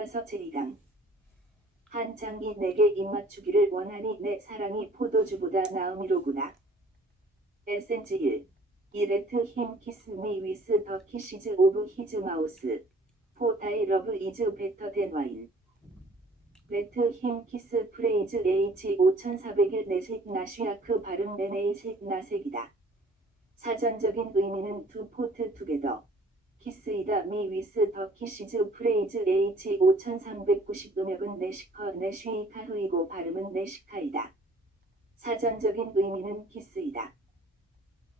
야고보서 제2장. 한 장이 내게 입맞추기를 원하니 내 사랑이 포도주보다 나음이로구나. 에센즈 1. I let him kiss me with the kisses of his mouth. For thy love is better than wine. Let him kiss 프레이즈 H 5401 내색 나시아크 발음 네네이색 나색이다. 사전적인 의미는 to put together. 키스이다 미 위스 더 키시즈 프레이즈 H 5390 음역은 네시커 네쉬이카흐이고 발음은 네시카이다. 사전적인 의미는 키스이다.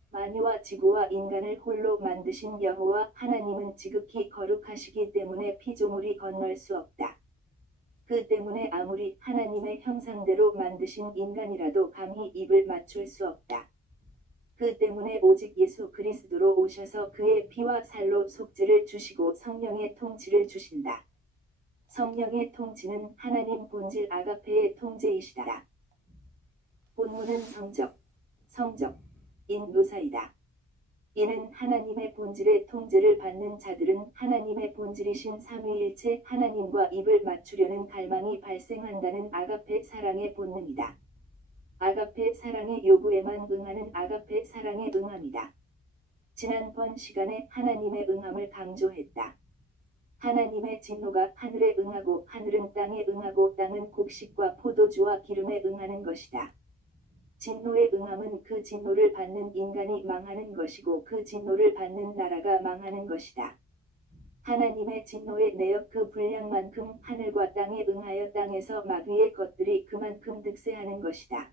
만유와 지구와 인간을 홀로 만드신 여호와 하나님은 지극히 거룩하시기 때문에 피조물이 건널 수 없다. 그 때문에 아무리 하나님의 형상대로 만드신 인간이라도 감히 입을 맞출 수 없다. 그 때문에 오직 예수 그리스도로 오셔서 그의 피와 살로 속죄를 주시고 성령의 통치를 주신다. 성령의 통치는 하나님 본질 아가페의 통제이시다. 본문은 성적인 묘사이다. 이는 하나님의 본질의 통제를 받는 자들은 하나님의 본질이신 삼위일체 하나님과 입을 맞추려는 갈망이 발생한다는 아가페 사랑의 본능이다. 아가페 사랑의 요구에만 응하는 아가페 사랑의 응함이다. 지난번 시간에 하나님의 응함을 강조했다. 하나님의 진노가 하늘에 응하고 하늘은 땅에 응하고 땅은 곡식과 포도주와 기름에 응하는 것이다. 진노의 응함은 그 진노를 받는 인간이 망하는 것이고 그 진노를 받는 나라가 망하는 것이다. 하나님의 진노의 내역 그 분량만큼 하늘과 땅에 응하여 땅에서 마귀의 것들이 그만큼 득세하는 것이다.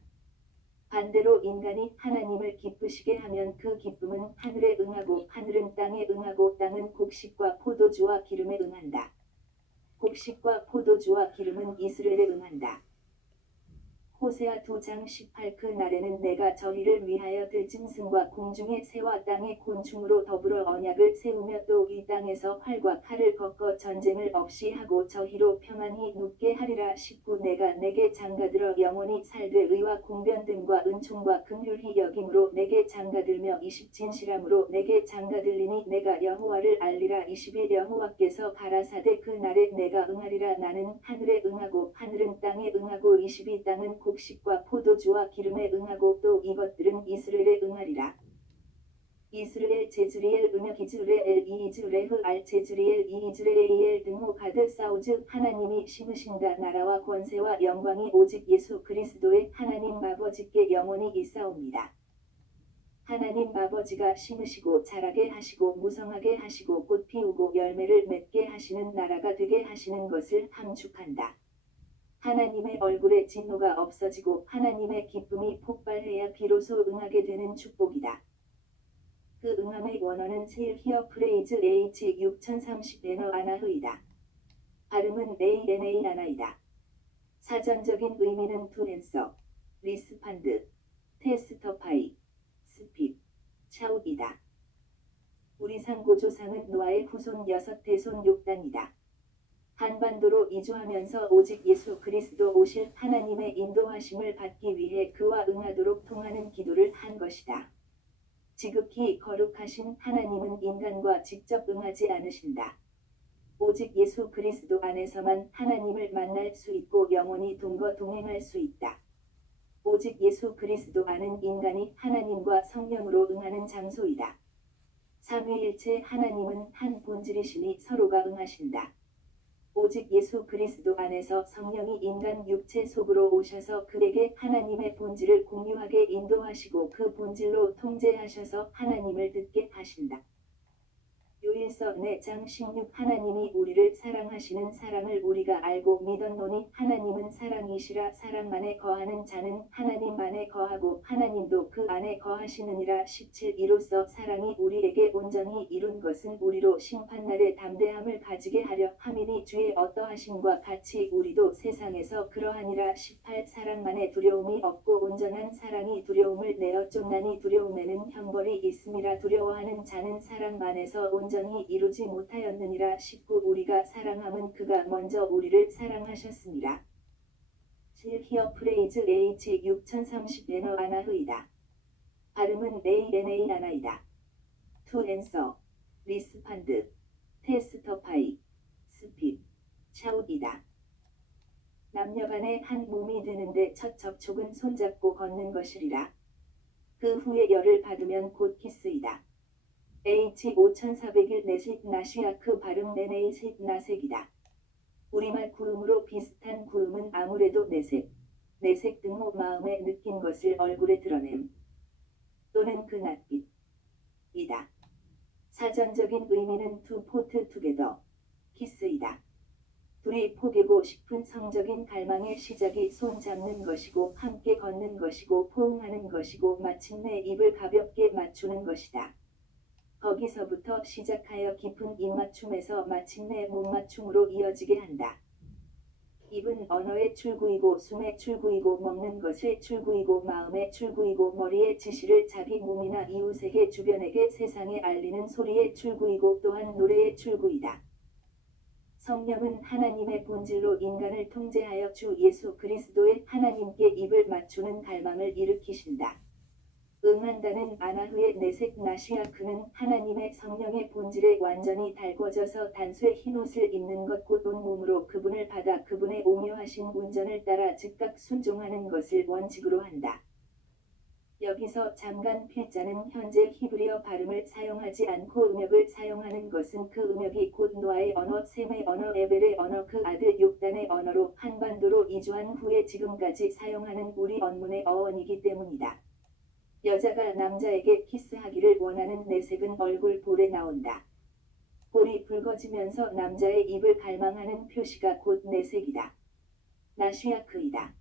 반대로 인간이 하나님을 기쁘시게 하면 그 기쁨은 하늘에 응하고 하늘은 땅에 응하고 땅은 곡식과 포도주와 기름에 응한다. 곡식과 포도주와 기름은 이스라엘에 응한다. 호세아 2장 18 그 날에는 내가 저희를 위하여 들짐승과 공중의 새와 땅의 곤충으로 더불어 언약을 세우며 또 이 땅에서 활과 칼을 꺾어 전쟁을 없이 하고 저희로 평안히 눕게 하리라. 19 내가 내게 장가들어 영원히 살되 의와 공변됨과 은총과 긍휼히 여김으로 내게 장가들며 20 진실함으로 내게 장가들리니 내가 여호와를 알리라. 21 여호와께서 가라사대 그 날에 내가 응하리라. 나는 하늘에 응하고 하늘은 땅에 응하고 22 땅은 곡식과 포도주와 기름에 응하고 또 이것들은 이스라엘에 응하리라. 이스라엘 제즈리엘 음역 이즈레엘 이즈레흐 알 제즈리엘 이즈레이엘 등호 가드 사우즈 하나님이 심으신다. 나라와 권세와 영광이 오직 예수 그리스도의 하나님 아버지께 영원히 있사옵니다. 하나님 아버지가 심으시고 자라게 하시고 무성하게 하시고 꽃 피우고 열매를 맺게 하시는 나라가 되게 하시는 것을 함축한다. 하나님의 얼굴에 진노가 없어지고 하나님의 기쁨이 폭발해야 비로소 응하게 되는 축복이다. 그 응함의 원어는 세일 히어 프레이즈 H 6030 에너 아나흐이다. 발음은 ANA 아나이다. 사전적인 의미는 투 앤서, 리스판드, 테스터파이, 스픽, 차웃이다. 우리상 고조상은 노아의 후손 6대손 6단이다. 한반도로 이주하면서 오직 예수 그리스도 오실 하나님의 인도하심을 받기 위해 그와 응하도록 통하는 기도를 한 것이다. 지극히 거룩하신 하나님은 인간과 직접 응하지 않으신다. 오직 예수 그리스도 안에서만 하나님을 만날 수 있고 영원히 동거동행할 수 있다. 오직 예수 그리스도 안은 인간이 하나님과 성령으로 응하는 장소이다. 삼위일체 하나님은 한 본질이시니 서로가 응하신다. 오직 예수 그리스도 안에서 성령이 인간 육체 속으로 오셔서 그에게 하나님의 본질을 공유하게 인도하시고 그 본질로 통제하셔서 하나님을 듣게 하신다. 요일서 4장 16 하나님이 우리를 사랑하시는 사랑을 우리가 알고 믿었노니 하나님은 사랑이시라. 사랑 안에 거하는 자는 하나님 안에 거하고 하나님도 그 안에 거하시느니라. 17 이로써 사랑이 우리에게 온전히 이룬 것은 우리로 심판날에 담대함을 가지게 하려 함이니 주의 어떠하심과 같이 우리도 세상에서 그러하니라. 18 사랑 안에 두려움이 없고 온전한 사랑이 두려움을 내어 쫓나니 두려움에는 형벌이 있음이라. 두려워하는 자는 사랑 안에서 온전히 이루지 못하였느니라. 19 우리가 사랑함은 그가 먼저 우리를 사랑하셨습니다. 7 히어 프레이즈 H 6030 에너 아나흐이다. 발음은 ANA 아나이다. 투 앤서, 리스판드, 테스터파이, 스픽, 샤웃이다. 남녀간에 한 몸이 되는데 첫 접촉은 손잡고 걷는 것이리라. 그 후에 열을 받으면 곧 키스이다. H5401 내식 나시아크 발음 네네이식 나색이다. 우리말 구음으로 비슷한 구음은 아무래도 내색, 내색 등호 마음에 느낀 것을 얼굴에 드러냄 또는 그 낯빛이다. 사전적인 의미는 to put together, 키스이다. 둘이 포개고 싶은 성적인 갈망의 시작이 손 잡는 것이고 함께 걷는 것이고 포옹하는 것이고 마침내 입을 가볍게 맞추는 것이다. 거기서부터 시작하여 깊은 입맞춤에서 마침내 몸맞춤으로 이어지게 한다. 입은 언어의 출구이고 숨의 출구이고 먹는 것의 출구이고 마음의 출구이고 머리의 지시를 자기 몸이나 이웃에게 주변에게 세상에 알리는 소리의 출구이고 또한 노래의 출구이다. 성령은 하나님의 본질로 인간을 통제하여 주 예수 그리스도의 하나님께 입을 맞추는 갈망을 일으키신다. 응한다는 아나흐의 내색 나시아크는 하나님의 성령의 본질에 완전히 달궈져서 단수의 흰옷을 입는 것 곧 온몸으로 그분을 받아 그분의 오묘하신 운전을 따라 즉각 순종하는 것을 원칙으로 한다. 여기서 잠깐 필자는 현재 히브리어 발음을 사용하지 않고 음역을 사용하는 것은 그 음역이 곧 노아의 언어, 셈의 언어, 에벨의 언어, 그 아들 욕단의 언어로 한반도로 이주한 후에 지금까지 사용하는 우리 언문의 어원이기 때문이다. 여자가 남자에게 키스하기를 원하는 내색은 얼굴 볼에 나온다. 볼이 붉어지면서 남자의 입을 갈망하는 표시가 곧 내색이다. 나시아크이다.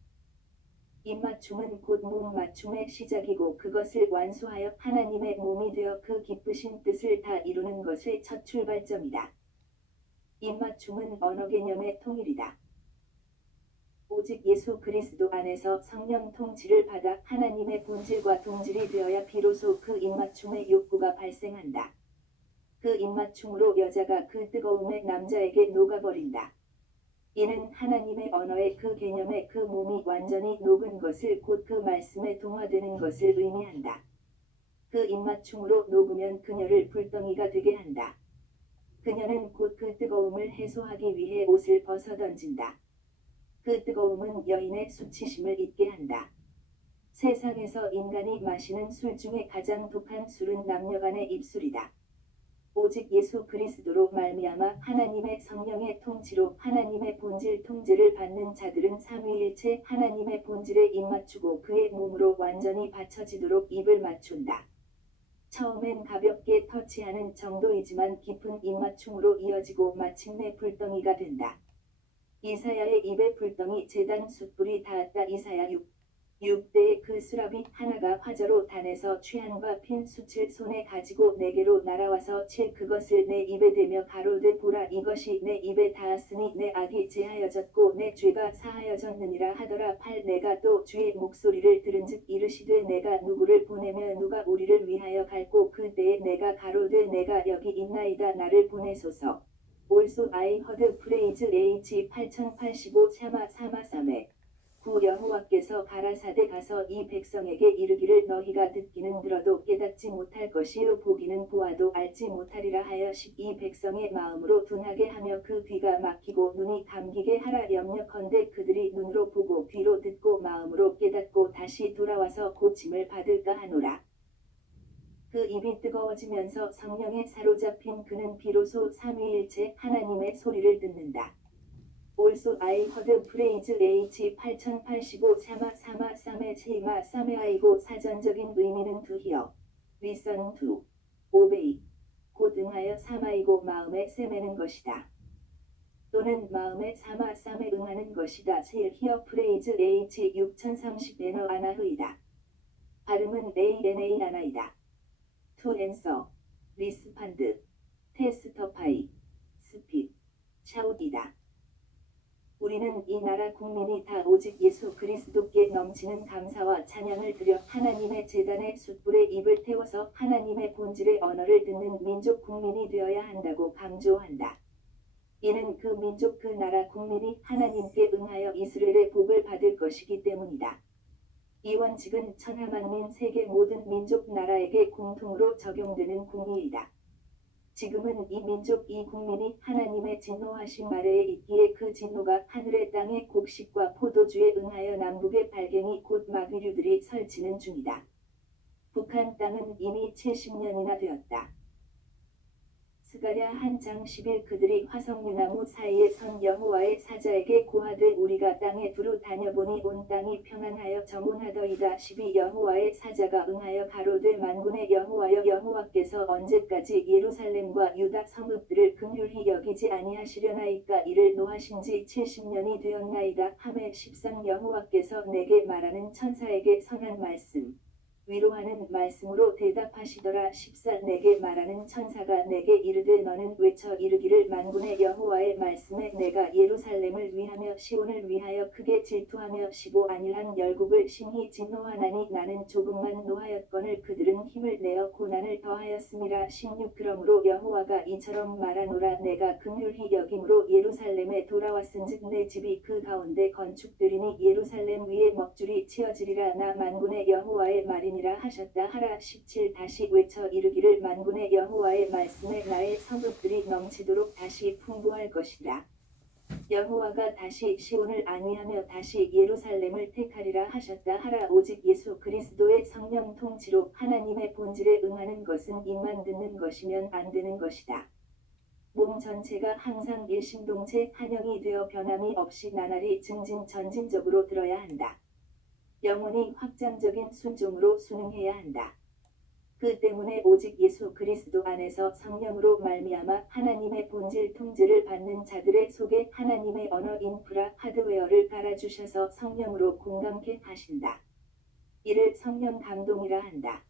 입맞춤은 곧 몸맞춤의 시작이고 그것을 완수하여 하나님의 몸이 되어 그 기쁘신 뜻을 다 이루는 것의 첫 출발점이다. 입맞춤은 언어 개념의 통일이다. 오직 예수 그리스도 안에서 성령 통치를 받아 하나님의 본질과 동질이 되어야 비로소 그 입맞춤의 욕구가 발생한다. 그 입맞춤으로 여자가 그 뜨거움에 남자에게 녹아버린다. 이는 하나님의 언어의 그 개념에 그 몸이 완전히 녹은 것을 곧 그 말씀에 동화되는 것을 의미한다. 그 입맞춤으로 녹으면 그녀를 불덩이가 되게 한다. 그녀는 곧 그 뜨거움을 해소하기 위해 옷을 벗어던진다. 그 뜨거움은 여인의 수치심을 잊게 한다. 세상에서 인간이 마시는 술 중에 가장 독한 술은 남녀간의 입술이다. 오직 예수 그리스도로 말미암아 하나님의 성령의 통치로 하나님의 본질 통제를 받는 자들은 삼위일체 하나님의 본질에 입맞추고 그의 몸으로 완전히 받쳐지도록 입을 맞춘다. 처음엔 가볍게 터치하는 정도이지만 깊은 입맞춤으로 이어지고 마침내 불덩이가 된다. 이사야의 입에 불덩이 제단 숯불이 닿았다. 이사야 6대의 그 수라빗 하나가 화저로 단에서 취한과 핀 숯을 손에 가지고 내게로 날아와서 그것을 내 입에 대며 가로되 보라 이것이 내 입에 닿았으니 내 악이 제하여졌고 내 죄가 사하여졌느니라 하더라. 8 내가 또 주의 목소리를 들은즉 이르시되 내가 누구를 보내며 누가 우리를 위하여 갈고 그 때에 내가 가로되 내가 여기 있나이다 나를 보내소서. Also I heard praise H 8085 샤마 사마 3회 9 여호와께서 가라사대 가서 이 백성에게 이르기를 너희가 듣기는 들어도 깨닫지 못할 것이요 보기는 보아도 알지 못하리라 하여 12 백성의 마음으로 둔하게 하며 그 귀가 막히고 눈이 감기게 하라. 염려컨대 그들이 눈으로 보고 귀로 듣고 마음으로 깨닫고 다시 돌아와서 고침을 받을까 하노라. 그 입이 뜨거워지면서 성령에 사로잡힌 그는 비로소 삼위일체 하나님의 소리를 듣는다. Also I heard praise H 8085 샤마 사마 사메 체마 사메아이고 사전적인 의미는 to hear, listen to, obey, 곧 응하여 사마이고 마음에 세매는 것이다. 또는 마음에 사마 사메 응하는 것이다. 제일 hear praise H 6030 에너 아나흐이다. 발음은 ANA 아나이다. To answer, respond, testify, speak, shout이다. 우리는 이 나라 국민이 다 오직 예수 그리스도께 넘치는 감사와 찬양을 드려 하나님의 제단의 숯불에 입을 태워서 하나님의 본질의 언어를 듣는 민족 국민이 되어야 한다고 강조한다. 이는 그 민족 그 나라 국민이 하나님께 응하여 이스라엘의 복을 받을 것이기 때문이다. 이 원칙은 천하만민 세계 모든 민족 나라에게 공통으로 적용되는 공의이다. 지금은 이 민족 이 국민이 하나님의 진노하심 아래에 있기에 그 진노가 하늘의 땅의 곡식과 포도주에 응하여 남북의 발갱이 곧 마귀류들이 설치는 중이다. 북한 땅은 이미 70년이나 되었다. 스가랴 한 장 10일 그들이 화석류나무 사이에 선 여호와의 사자에게 고하되 우리가 땅에 두루 다녀보니 온 땅이 평안하여 정온하더이다. 12 여호와의 사자가 응하여 가로되 만군의 여호와여 여호와께서 언제까지 예루살렘과 유다 성읍들을 긍휼히 여기지 아니하시려나이까 이를 노하신 지 70년이 되었나이다 하매 13 여호와께서 내게 말하는 천사에게 선한 말씀 위로하는 말씀으로 대답하시더라. 14 내게 말하는 천사가 내게 이르되 너는 외쳐 이르기를 만군의 여호와의 말씀에 내가 예루살렘을 위하며 시온을 위하여 크게 질투하며 15 안일한 열국을 심히 진노하나니 나는 조금만 노하였거늘 그들은 힘을 내어 고난을 더하였음이라. 16 그러므로 여호와가 이처럼 말하노라 내가 긍휼히 여김으로 예루살렘에 돌아왔은즉 내 집이 그 가운데 건축되리니 예루살렘 위에 먹줄이 치어지리라. 나 만군의 여호와의 말이니 이라 하셨다 하라. 17 다시 외쳐 이르기를 만군의 여호와의 말씀에 나의 성읍들이 넘치도록 다시 풍부할 것이라. 여호와가 다시 시온을 안위하며 다시 예루살렘을 택하리라 하셨다 하라. 오직 예수 그리스도의 성령 통치로 하나님의 본질에 응하는 것은 입만 듣는 것이면 안 되는 것이다. 몸 전체가 항상 일심동체 한영이 되어 변함이 없이 나날이 전진적으로 들어야 한다. 영원히 확장적인 순종으로 순응해야 한다. 그 때문에 오직 예수 그리스도 안에서 성령으로 말미암아 하나님의 본질 통제를 받는 자들의 속에 하나님의 언어 인프라 하드웨어를 깔아주셔서 성령으로 공감케 하신다. 이를 성령 감동이라 한다.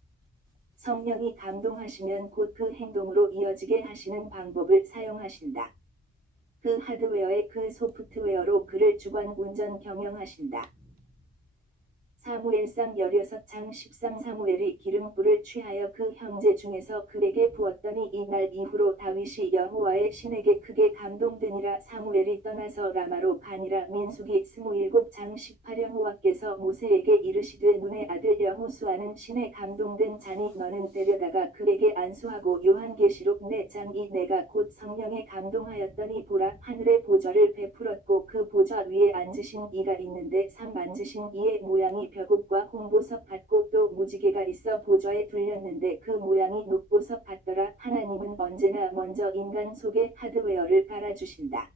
성령이 감동하시면 곧 그 행동으로 이어지게 하시는 방법을 사용하신다. 그 하드웨어의 그 소프트웨어로 그를 주관 운전 경영하신다. 사무엘상 16장 13 사무엘이 기름불을 취하여 그 형제 중에서 그에게 부었더니 이날 이후로 다윗이 여호와의 신에게 크게 감동되니라. 사무엘이 떠나서 라마로 가니라. 민수기 27장 18 여호와께서 모세에게 이르시되 눈의 아들 여호수아는 신에 감동된 자니 너는 데려다가 그에게 안수하고 요한계시록 4장 2 내가 곧 성령에 감동하였더니 보라 하늘의 보좌를 베풀었고 그 보좌 위에 앉으신 이가 있는데 3 앉으신 이의 모양이 벽옥과 홍보석 같고 또 무지개가 있어 보좌에 둘렸는데 그 모양이 녹보석 같더라. 하나님은 언제나 먼저 인간 속에 하드웨어를 깔아주신다.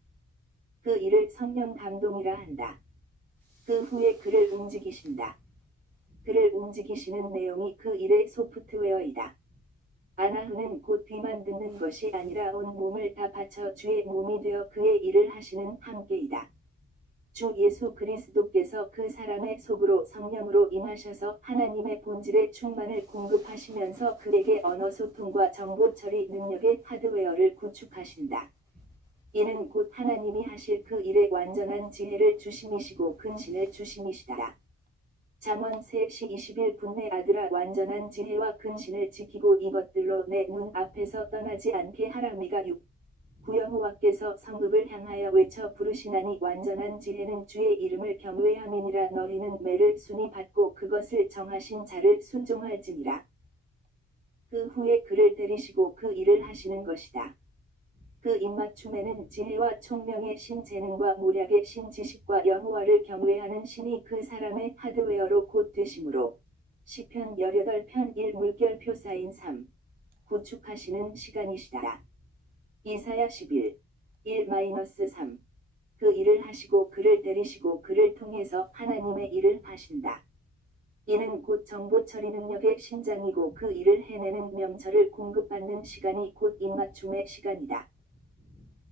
그 일을 성령 감동이라 한다. 그 후에 그를 움직이신다. 그를 움직이시는 내용이 그 일의 소프트웨어이다. 아나흐는 곧 귀만 듣는 것이 아니라 온 몸을 다 바쳐 주의 몸이 되어 그의 일을 하시는 함께이다. 주 예수 그리스도께서 그 사람의 속으로 성령으로 임하셔서 하나님의 본질의 충만을 공급하시면서 그에게 언어 소통과 정보 처리 능력의 하드웨어를 구축하신다. 이는 곧 하나님이 하실 그 일에 완전한 지혜를 주심이시고 근신을 주심이시다. 잠언 3시 21분 내 아들아 완전한 지혜와 근신을 지키고 이것들로 내 눈 앞에서 떠나지 않게 하라. 미가 6 구여호와께서 성읍을 향하여 외쳐 부르시나니 완전한 지혜는 주의 이름을 경외함이니라. 너희는 매를 순히 받고 그것을 정하신 자를 순종할지니라. 그 후에 그를 데리시고 그 일을 하시는 것이다. 그 입맞춤에는 지혜와 총명의 신 재능과 모략의 신 지식과 여호와를 경외하는 신이 그 사람의 하드웨어로 곧 되심으로 시편 18편 1 물결표 사인 3 구축하시는 시간이시다. 이사야 11, 1-3 그 일을 하시고 그를 데리시고 그를 통해서 하나님의 일을 하신다. 이는 곧 정보 처리 능력의 신장이고 그 일을 해내는 명철을 공급받는 시간이 곧 입맞춤의 시간이다.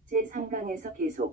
제3강에서 계속